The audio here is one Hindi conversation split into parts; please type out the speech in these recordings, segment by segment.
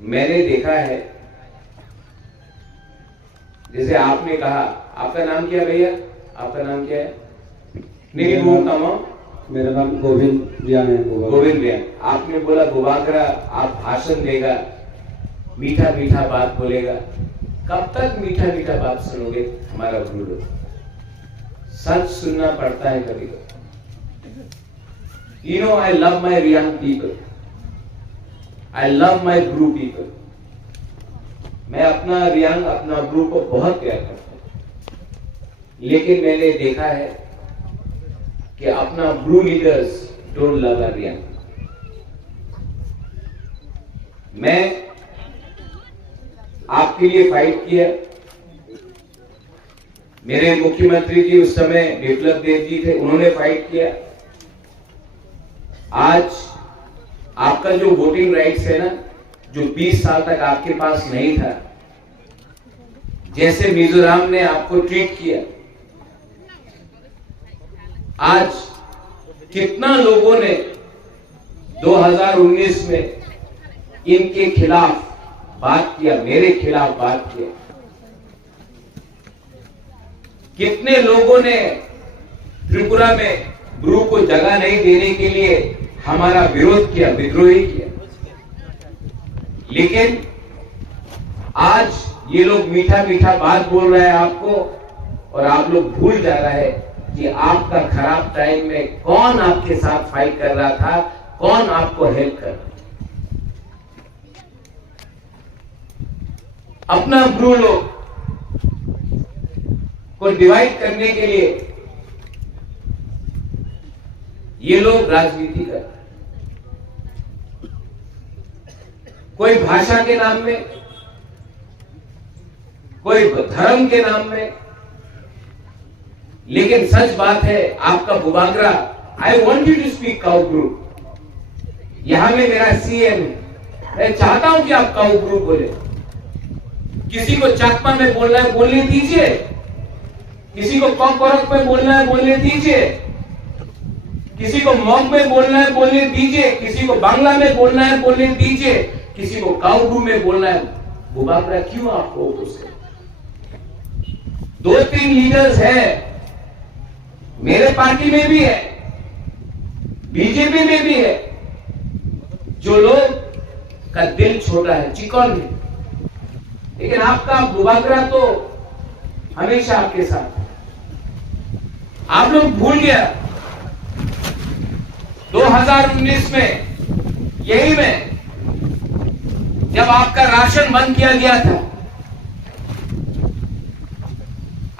मैंने देखा है, जैसे आपने कहा, आपका नाम क्या भैया, आपका नाम क्या है? नहीं बोलता हूं, मेरा नाम गोविंद रियान है। गोविंद रियान। आपने बोला गुबाकरा आप भाषण देगा, मीठा मीठा बात बोलेगा। कब तक मीठा मीठा बात सुनोगे हमारा गुरु लोग? सच सुनना पड़ता है कभी कभी। You know, I love my Riang people. I love my Guru people. मैं अपना रियांग, अपना गुरु को बहुत प्यार करता हूं, लेकिन मैंने देखा है कि अपना Bru leaders don't love a Reang. मैं आपके लिए फाइट किया। मेरे मुख्यमंत्री जी उस समय बिप्लब देव जी थे, उन्होंने फाइट किया। आज आपका जो वोटिंग राइट्स है ना, जो 20 साल तक आपके पास नहीं था, जैसे मिजोरम ने आपको ट्रीट किया, आज कितना लोगों ने 2019 में इनके खिलाफ बात किया, मेरे खिलाफ बात किया। कितने लोगों ने त्रिपुरा में ब्रू को जगह नहीं देने के लिए हमारा विरोध किया, विद्रोही किया। लेकिन आज ये लोग मीठा मीठा बात बोल रहे हैं आपको, और आप लोग भूल जा रहे हैं कि आपका खराब टाइम में कौन आपके साथ फाइट कर रहा था, कौन आपको हेल्प कर रहा था। अपना ब्रू लोग को डिवाइड करने के लिए ये लोग राजनीति कर रहे हैं, कोई भाषा के नाम में, कोई धर्म के नाम में। लेकिन सच बात है, आपका बुबागरा, I want you to speak Kau Bru. यहां में मेरा सीएम है, मैं चाहता हूं कि आप काउ ब्रू बोले। किसी को चकमा में बोलना है बोलने दीजिए, किसी को कॉकरोक में बोलना है बोलने दीजिए, किसी को मॉग में बोलना है बोलने दीजिए, किसी को बांग्ला में बोलना है बोलने दीजिए, किसी को काउब्रू में बोलना है। बुबाकरा क्यों आपको उससे? 2-3 लीडर्स हैं, मेरे पार्टी में भी है, बीजेपी में भी है, जो लोग का दिल छोटा है, चिकन है। लेकिन आपका बुबाकरा तो हमेशा आपके साथ। आप लोग भूल गया 2019 में, यही में जब आपका राशन बंद किया गया था,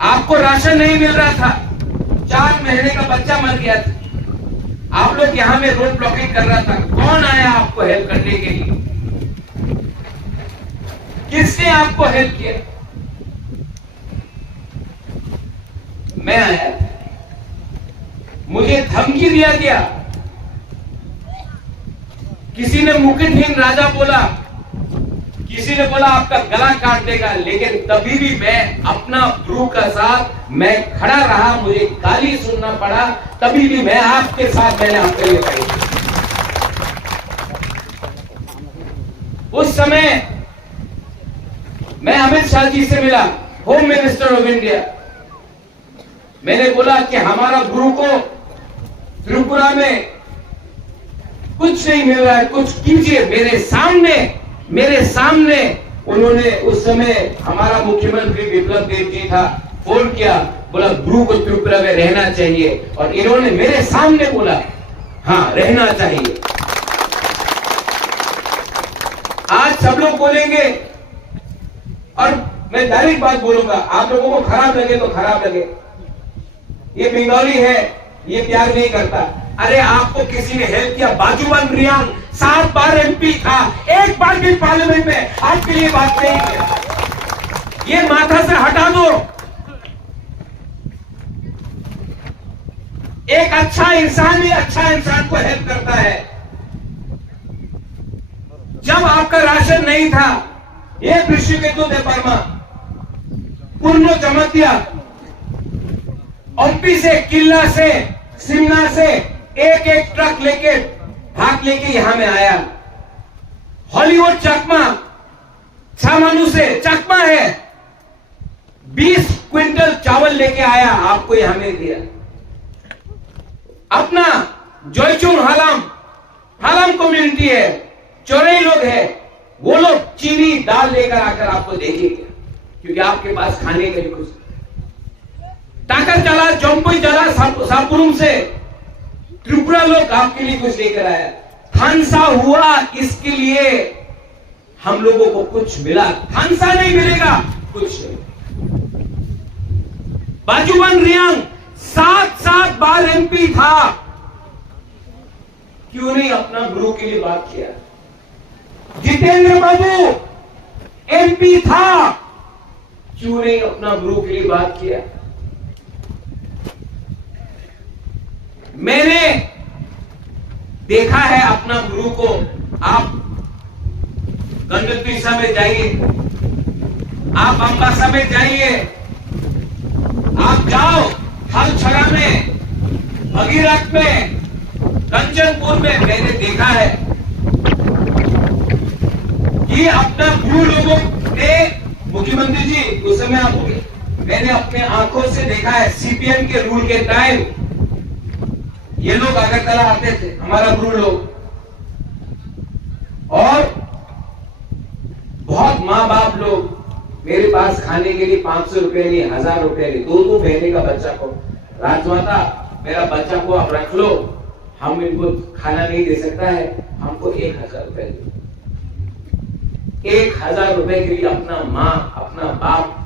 आपको राशन नहीं मिल रहा था, 4 महीने का बच्चा मर गया था, आप लोग यहां में रोड ब्लॉकिंग कर रहा था। कौन आया आपको हेल्प करने के लिए? किसने आपको हेल्प किया? मैं आया, मुझे धमकी दिया गया, किसी ने मुकुटहीन राजा बोला, किसी ने बोला आपका गला काट देगा। लेकिन तभी भी मैं अपना ब्रू का साथ मैं खड़ा रहा, मुझे गाली सुनना पड़ा, तभी भी मैं आपके साथ, मैंने आपके लिए फाइट। उस समय मैं अमित शाह जी से मिला, होम मिनिस्टर ऑफ इंडिया। मैंने बोला कि हमारा गुरु को त्रिपुरा में कुछ नहीं मिल रहा है, कुछ कीजिए। मेरे सामने उन्होंने, उस समय हमारा मुख्यमंत्री बिप्लब देव जी था, फोन किया, बोला गुरु को त्रिपुरा में रहना चाहिए, और इन्होंने मेरे सामने बोला हाँ रहना चाहिए। आज सब लोग बोलेंगे, और मैं डायरेक्ट बात बोलूंगा, आप लोगों को खराब लगे तो खराब लगे, ये बंगाली है, ये प्यार नहीं करता। अरे आपको किसी ने हेल्प किया? बाजूबन रियांग 7 बार एमपी था, एक बार भी पार्लियामेंट में आपके लिए बात नहीं किया। ये माथा से हटा दो। एक अच्छा इंसान ही अच्छा इंसान को हेल्प करता है। जब आपका राशन नहीं था, ये विश्वकेतु देवर्मा पूर्ण जमतिया ओपी से, किला से, शिमला से एक ट्रक लेके भाग लेके यहां में आया। हॉलीवुड चकमा काठमांडू से चकमा है, 20 क्विंटल चावल लेके आया, आपको यहां में दिया। अपना जोईचुंग हालाम कम्युनिटी है, चौरई लोग है, वो लोग चीनी दाल लेकर आकर आपको देंगे, क्योंकि आपके पास खाने के लिए कुछ। टाकर चला, जम्पुई चला, सापुरुम से त्रिपुरा लोग आपके लिए कुछ लेकर आया। थानसा हुआ, इसके लिए हम लोगों को कुछ मिला। थानसा नहीं मिलेगा, कुछ नहीं। बाजूबन रियांग 7 बार एमपी था, क्यों नहीं अपना गुरु के लिए बात किया? जितेंद्र बाबू एमपी था, क्यों नहीं अपना गुरु के लिए बात किया? मैंने देखा है अपना गुरु को। आप गंडतीसा में जाइए, आप अंबासा में जाइए, आप जाओ हलछड़ा में, भगीरथ में, कंचनपुर में। मैंने देखा है कि अपना गुरु लोगों ने, मुख्यमंत्री जी उस समय आप होंगे, मैंने अपने आंखों से देखा है। सीपीएम के रूल के टाइम ये लोग अगरतला आते थे, हमारा गुरु लोग, और बहुत माँ बाप लोग मेरे पास खाने के लिए 500 रुपए नहीं, 1000 रुपए नहीं, 2 महीने का बच्चा को, राजमाता मेरा बच्चा को आप रख लो, हम इनको खाना नहीं दे सकता है, हमको 1000 रुपए दो। 1000 रुपए के लिए अपना माँ, अपना बाप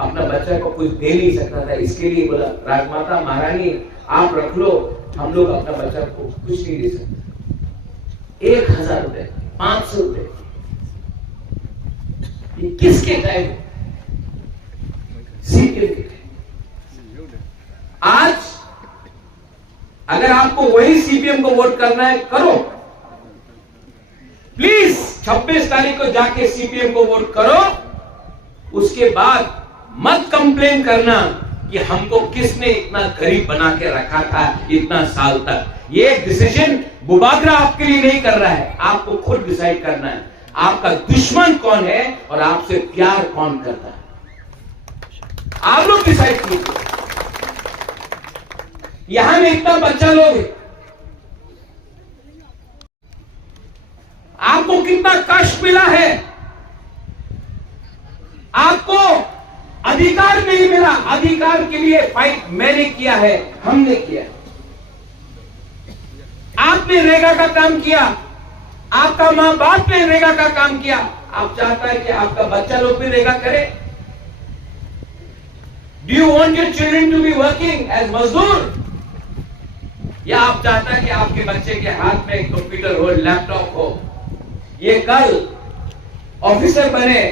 अपना बच्चा को कुछ दे नहीं सकता था, इसके लिए बोला राजमाता महारानी आप रख लो, हम लोग अपना बच्चा को कुछ नहीं दे सकते। 1000 रुपए, 500 रुपए, ये किसके टाइम? सीपीएम के टाइम। आज अगर आपको वही सीपीएम को वोट करना है, करो प्लीज। 26 तारीख को जाके सीपीएम को वोट करो, उसके बाद मत कंप्लेन करना कि हमको किसने इतना गरीब बना के रखा था इतना साल तक। ये डिसीजन बुबागरा आपके लिए नहीं कर रहा है, आपको खुद डिसाइड करना है आपका दुश्मन कौन है और आपसे प्यार कौन करता है। आप लोग डिसाइड कीजिए। यहां में इतना बच्चा लोग है, आपको कितना कष्ट मिला है, आपको अधिकार नहीं मिला। अधिकार के लिए फाइट मैंने किया है, हमने किया। आपने रेगा का काम किया, आपका मां बाप ने रेगा का काम किया। आप चाहता है कि आपका बच्चा लोग भी रेगा करे? Do you want your children to be working as mazdoor? या आप चाहता है कि आपके बच्चे के हाथ में कंप्यूटर हो, लैपटॉप हो, ये कल ऑफिसर बने,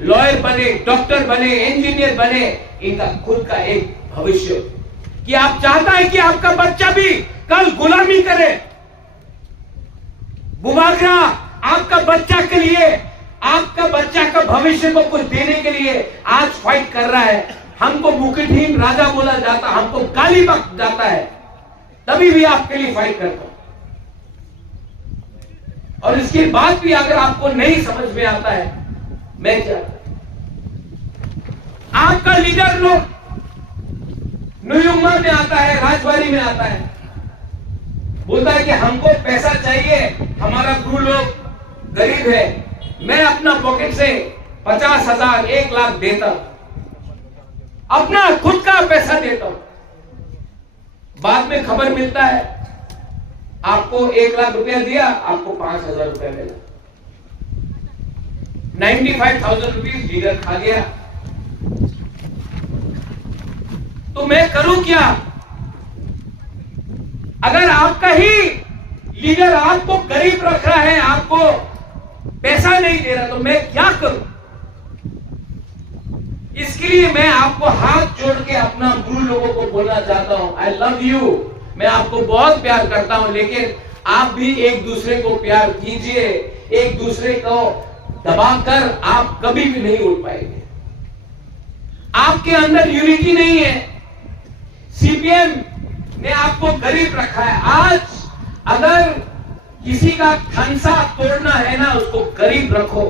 लॉयर बने, डॉक्टर बने, इंजीनियर बने, इनका खुद का एक भविष्य? कि आप चाहता है कि आपका बच्चा भी कल गुलामी करे? बुबागरा आपका बच्चा के लिए, आपका बच्चा का भविष्य को कुछ देने के लिए आज फाइट कर रहा है। हमको मुकुटहीन राजा बोला जाता, हमको गाली बक जाता है, तभी भी आपके लिए फाइट करता हूं। और इसके बाद भी अगर आपको नहीं समझ में आता है, मैं क्या, आपका लीडर लोग न्यूयुमा में आता है, राजबाड़ी में आता है, बोलता है कि हमको पैसा चाहिए, हमारा गुरु लोग गरीब है, मैं अपना पॉकेट से 50,000, 1 लाख देता हूं, अपना खुद का पैसा देता हूं। बाद में खबर मिलता है आपको 1 लाख रुपया दिया, आपको 5,000 रुपया मिला। 95,000 रुपीज लीडर खा गया। तो मैं करूं क्या? अगर आपका ही लीडर आपको गरीब रख रहा है, आपको पैसा नहीं दे रहा, तो मैं क्या करूं? इसके लिए मैं आपको हाथ जोड़ के अपना गुरु लोगों को बोलना चाहता हूं, आई लव यू। मैं आपको बहुत प्यार करता हूं, लेकिन आप भी एक दूसरे को प्यार कीजिए। एक दूसरे को दबाकर आप कभी भी नहीं उठ पाएंगे। आपके अंदर यूनिटी नहीं है। सीपीएम ने आपको गरीब रखा है। आज अगर किसी का खंसा तोड़ना है ना, उसको गरीब रखो।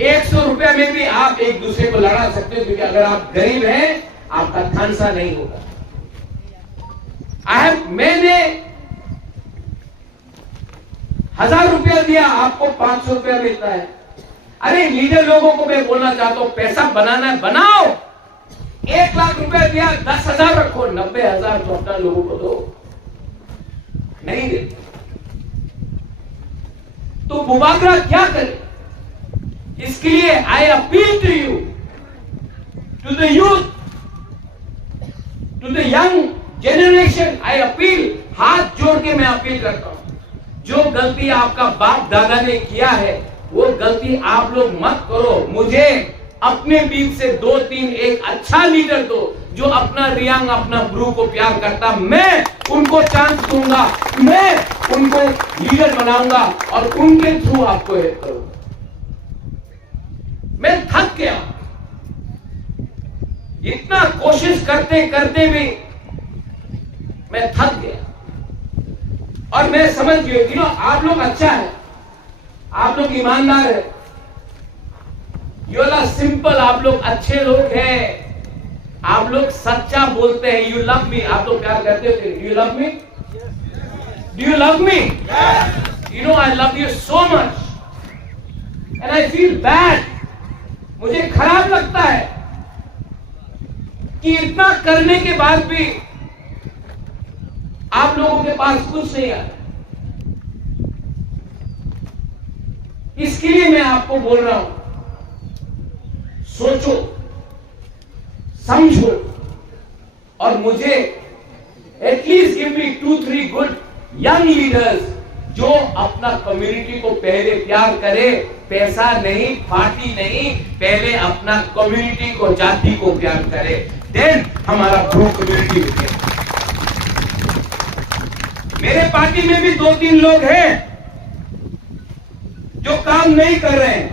100 रुपया में भी आप एक दूसरे को लड़ा सकते हो, क्योंकि अगर आप गरीब हैं आपका खानसा नहीं होगा। मैंने 1000 रुपया दिया, आपको 500 रुपया मिलता है। अरे लीडर लोगों को मैं बोलना चाहता हूं, पैसा बनाना है बनाओ। 1 लाख रुपया दिया, 10,000 रखो, 90,000 तो अपना लोगों को दो। नहीं देते तो मुबादला क्या करे? इसके लिए I appeal to you, to the youth, to the young generation, I appeal, हाथ जोड़ के मैं अपील करता हूं, जो गलती आपका बाप दादा ने किया है वो गलती आप लोग मत करो। मुझे अपने बीच से 2-3 एक अच्छा लीडर दो जो अपना रियांग, अपना ब्रू को प्यार करता, मैं उनको चांस दूंगा, मैं उनको लीडर बनाऊंगा और उनके थ्रू आपको हेल्प करूंगा। मैं थक गया, इतना कोशिश करते करते भी मैं थक गया और मैं समझ गया, आप लोग अच्छा है, आप लोग ईमानदार है, यू आर सिंपल, आप लोग अच्छे लोग हैं, आप लोग सच्चा बोलते हैं। यू लव मी, आप लोग प्यार करते हो? Do you love me? Do you love me? You know I love you so much and I feel bad. मुझे खराब लगता है कि इतना करने के बाद भी आप लोगों के पास कुछ नहीं आता। इसके लिए मैं आपको बोल रहा हूं, सोचो, समझो और मुझे at least give me 2-3 good young leaders जो अपना कम्युनिटी को पहले प्यार करे, पैसा नहीं, पार्टी नहीं, पहले अपना कम्युनिटी को, जाति को प्यार करे, देन हमारा ब्रू कम्युनिटी होगी। मेरे पार्टी में भी 2-3 लोग हैं जो काम नहीं कर रहे हैं,